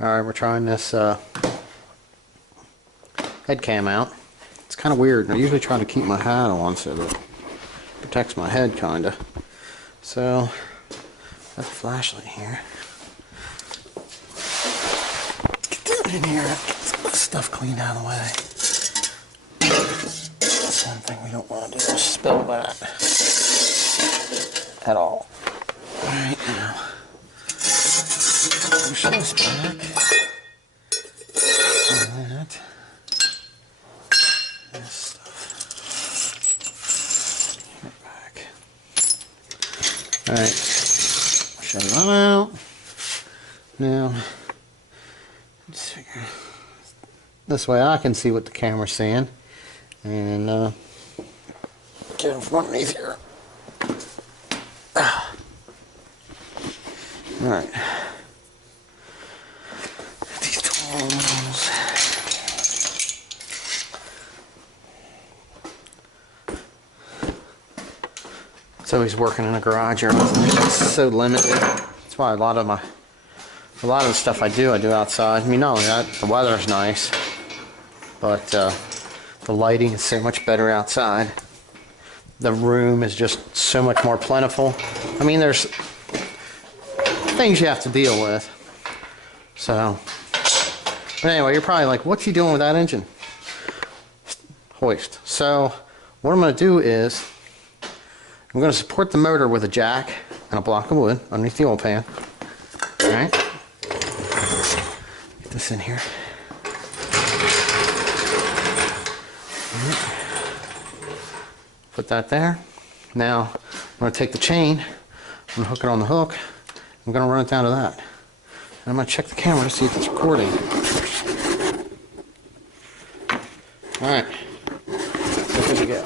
Alright, we're trying this head cam out. It's kind of weird. I usually try to keep my hat on so that it protects my head, kind of. So, I have a flashlight here. Get down in here, get some stuff cleaned out of the way. That's one thing we don't want to do is spill that at all. Alright, now, push this back. And that. This stuff. Get back. Alright, shut it all out. Now, let's figure this way I can see what the camera's seeing. And get in front underneath here. Alright. These tools. So he's working in a garage here. It's so limited. That's why a lot of the stuff I do outside. I mean, not only that, the weather's nice, but the lighting is so much better outside. The room is just so much more plentiful. I mean, there's things you have to deal with. So, but anyway, you're probably like, what's he doing with that engine? Hoist. So, what I'm going to do is, I'm going to support the motor with a jack and a block of wood underneath the oil pan. Alright. Get this in here. Put that there. Now, I'm going to take the chain, I'm going to hook it on the hook, I'm going to run it down to that. And I'm going to check the camera to see if it's recording. Alright. So here we go.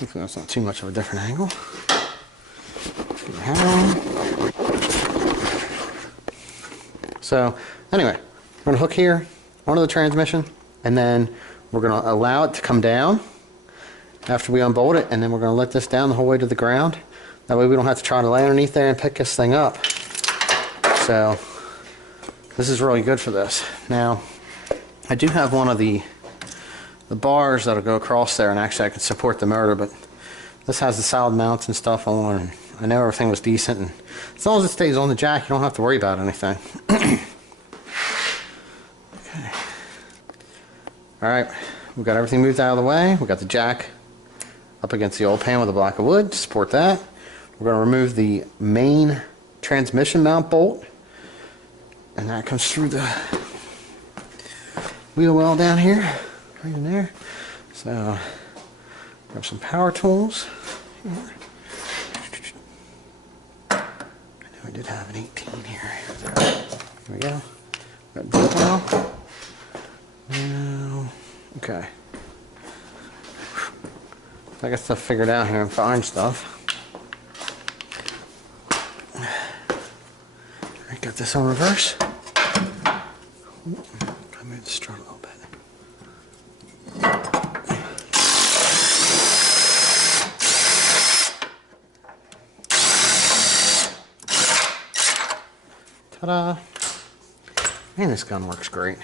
Hopefully that's not too much of a different angle. Get your hat on. So, anyway, we're going to hook here onto the transmission, and then we're going to allow it to come down after we unbolt it, and then we're going to let this down the whole way to the ground. That way we don't have to try to lay underneath there and pick this thing up. So, this is really good for this. Now, I do have one of the bars that'll go across there, and actually I can support the motor, but this has the solid mounts and stuff on, and I know everything was decent, and as long as it stays on the jack, you don't have to worry about anything. Okay. Alright, we've got everything moved out of the way. We've got the jack up against the oil pan with a block of wood to support that. We're going to remove the main transmission mount bolt, and that comes through the wheel well down here. Right in there. So, grab some power tools here. I know I did have an 18 here. There we go. Got bolt well. Now, okay. I got stuff figured out here and fine stuff. I got this on reverse. I moved the strut a little bit. Ta-da! Man, this gun works great.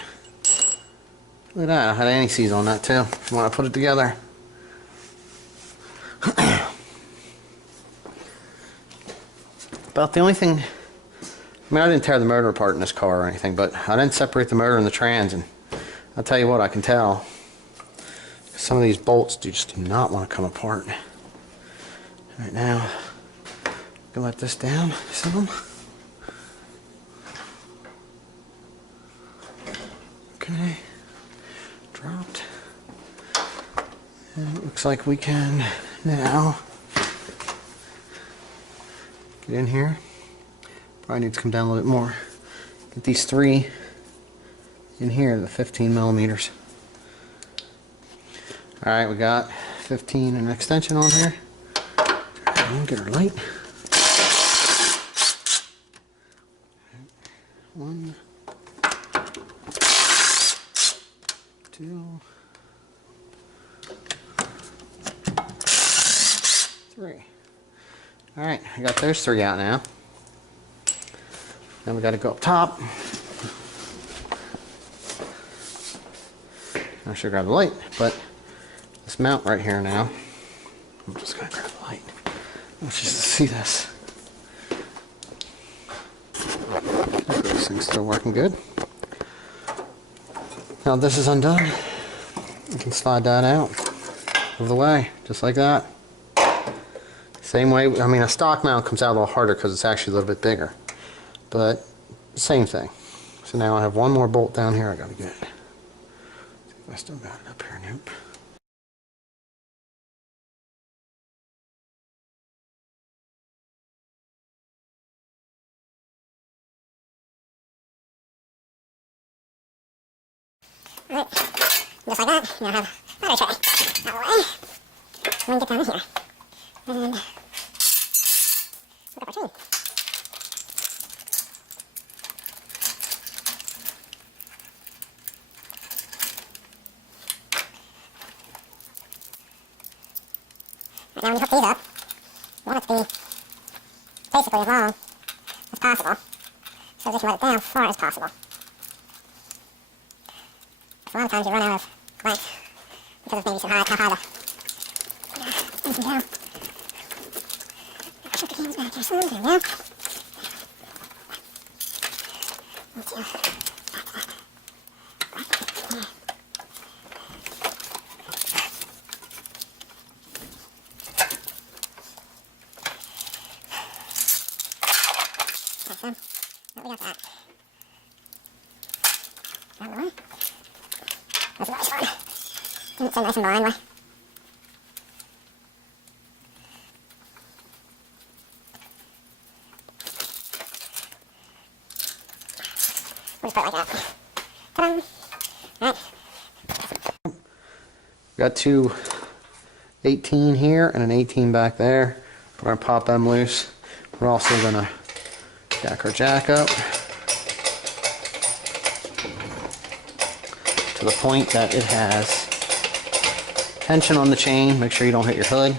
Look at that, I had anti-seize on that too, when I put it together. About the only thing, I mean, I didn't tear the motor apart in this car or anything, but I didn't separate the motor and the trans, and I'll tell you what, I can tell. Some of these bolts just do not want to come apart. Right now, I'm going to let this down some. Okay, dropped. And it looks like we can now get in here. Probably need to come down a little bit more. Get these three in here, the 15 millimeters. Alright, we got 15 and an extension on here. Get her light. 1, 2, 3. Alright, I got those 3 out now. Then we got to go up top. I should grab the light, but this mount right here now. I'm just going to grab the light. Let's just see this. This thing's still working good. Now this is undone. You can slide that out of the way, just like that. Same way, I mean a stock mount comes out a little harder because it's actually a little bit bigger. But same thing. So now I have one more bolt down here I gotta get. See if I still got it up here. Nope. Alright, just like that, now I have a battery tray out of the way. And then get down in here. And hook up our chain. Now when you hook these up, you want it to be basically as long as possible, so that you can let it down as far as possible. A lot of times you run out of length because of maybe how high the things can go. Shift the cans back here some, there we go. Awesome. Well, we got that. Out of the way. That's nice one. Didn't say nice and blind, way. We'll just put it like that. Ta-da! Alright. Got two 18 here and an 18 back there. We're going to pop them loose. We're also going to jack our jack up to the point that it has tension on the chain. Make sure you don't hit your hood.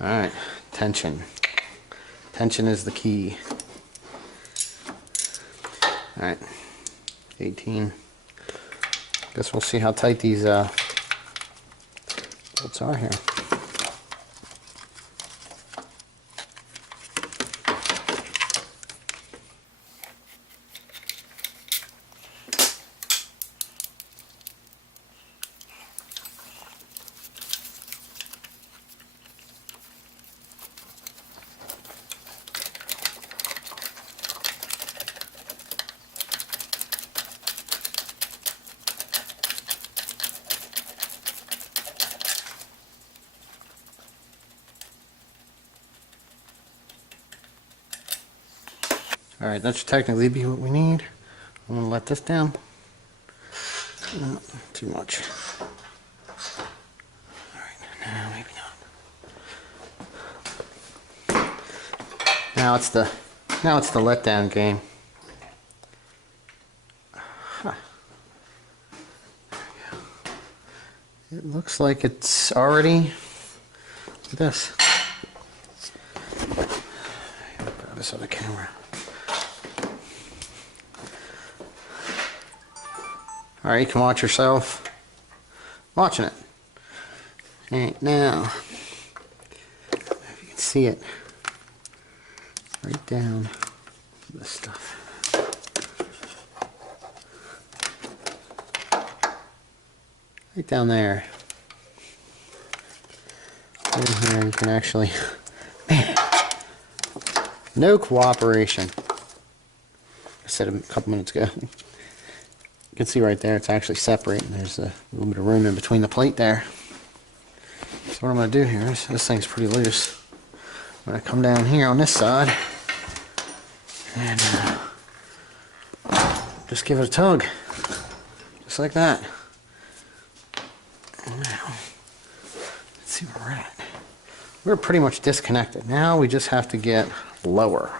Alright, tension. Tension is the key. Alright, 18. Guess we'll see how tight these bolts are here. Alright, that should technically be what we need. I'm going to let this down. No, too much. Alright, now maybe not. Now it's the letdown game. Huh. It looks like it's already. Look at this. Grab this other camera. Alright, you can watch yourself watching it. Alright, now, if you can see it, right down this stuff. Right down there. Right here, you can actually, man, no cooperation. I said a couple minutes ago. You can see right there, it's actually separating. There's a little bit of room in between the plate there. So what I'm going to do here is, this thing's pretty loose. I'm going to come down here on this side and just give it a tug. Just like that. And now, let's see where we're at. We're pretty much disconnected. Now we just have to get lower.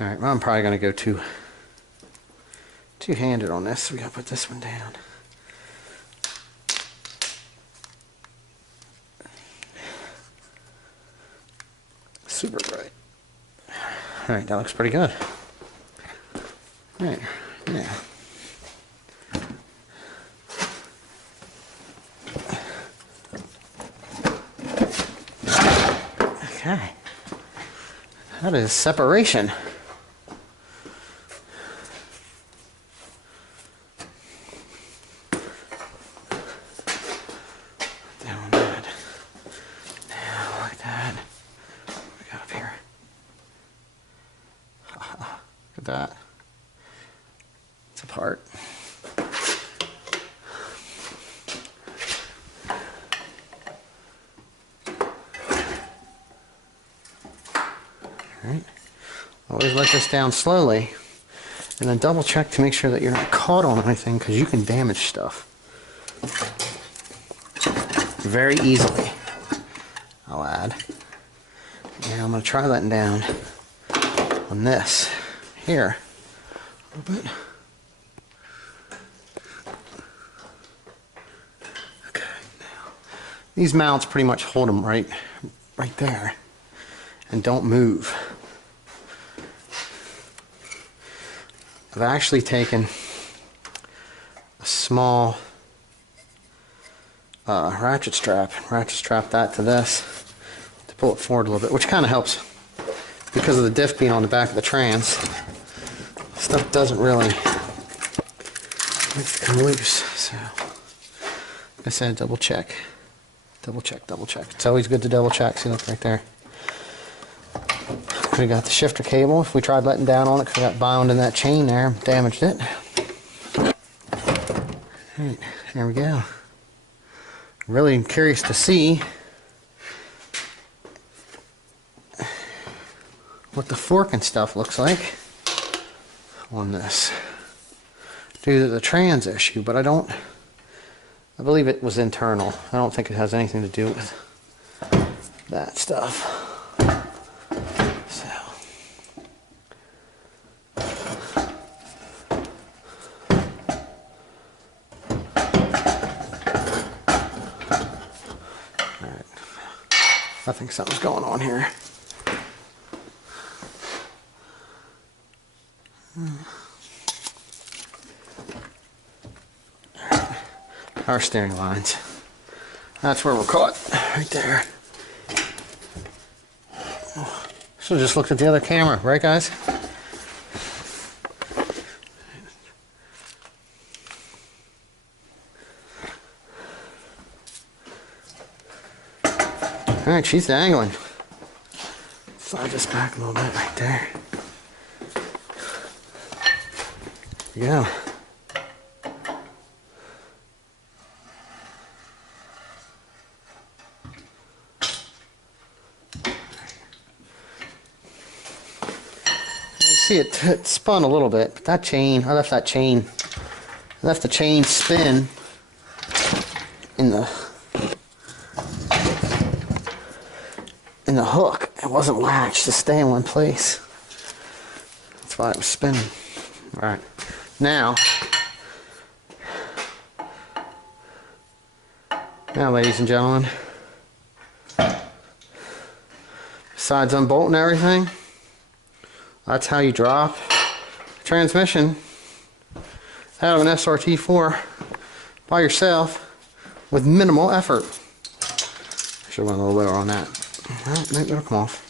All right, well, I'm probably going to go two-handed on this. So we got to put this one down. Super bright. All right, that looks pretty good. All right, yeah. Okay. That is separation. Down that. Now, like that. What we got up here? Look at that. It's apart. Alright. Always let this down slowly. And then double check to make sure that you're not caught on anything, because you can damage stuff very easily. I'll add. Now I'm going to try letting down on this here a little bit. Okay, now these mounts pretty much hold them right there and don't move. I've actually taken a small ratchet strap that to this to pull it forward a little bit, which kind of helps because of the diff being on the back of the trans. Stuff doesn't really like to come loose. So, like I said, double check. It's always good to double check. See, look right there. We got the shifter cable. If we tried letting down on it, because it got bound in that chain there, damaged it. Alright, there we go. Really curious to see what the fork and stuff looks like on this due to the trans issue, but I believe it was internal. I don't think it has anything to do with that stuff. I think something's going on here. Our steering lines. That's where we're caught, right there. Should have just looked at the other camera, right guys? Alright, she's dangling. Slide this back a little bit right there. There we go. You see it spun a little bit, but that chain, I left the chain spin in the hook. It wasn't latched to stay in one place. That's why it was spinning. Alright. Now, ladies and gentlemen, besides unbolting everything, that's how you drop a transmission out of an SRT4 by yourself with minimal effort. Should have went a little lower on that. Alright, maybe it'll come off.